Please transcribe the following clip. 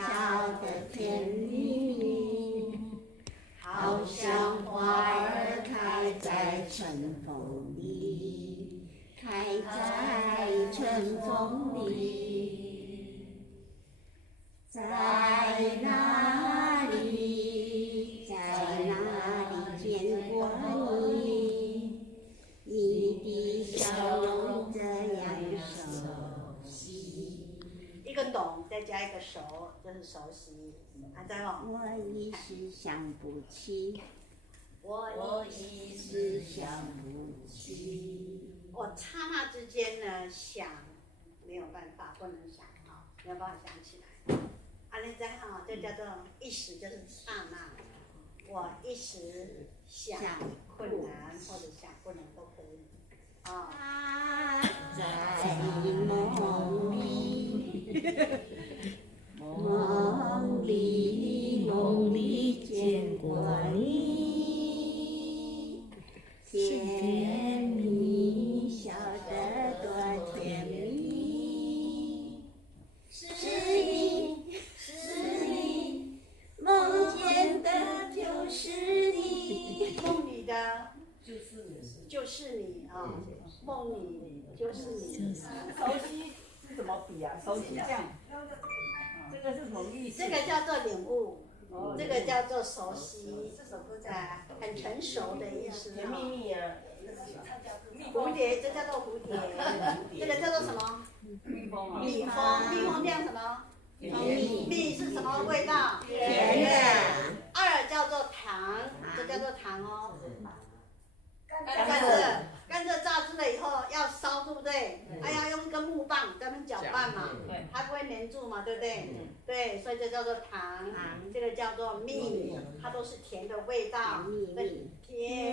小的田里，好像花儿开在春风里，开在春风里，在哪里，在哪里见过你？你的笑容这样熟悉。一个懂，再加一个熟，就是熟悉。还在哦。我一时想不起，我一时想不起。我刹那之间呢，想没有办法，不能想哈，没有办法想起来。啊，你在哈，这叫做一时，就是刹那。我一时想困难或者想不能都可以。啊，在梦里，梦里见过你，甜蜜，笑得多甜蜜。是你，梦见的就是你，梦里的就是你啊，梦里就是你。熟悉是怎么比啊？熟悉这样，这个是什么意思？这个叫做领悟，这个叫做熟悉，很成熟的意思。甜蜜蜜啊，蝴蝶，这叫做蝴蝶，这个叫做什么？蜜蜂啊，蜜蜂，蜜蜂酿什么？蜜是什么味道？甜的。二叫做糖，这叫做糖哦。甘蔗榨汁了以后要烧，对不对？还要用一根木棒在那边搅拌嘛，它不会粘住嘛，对不对？对，所以这叫做糖，这个叫做蜜，它都是甜的味道，甜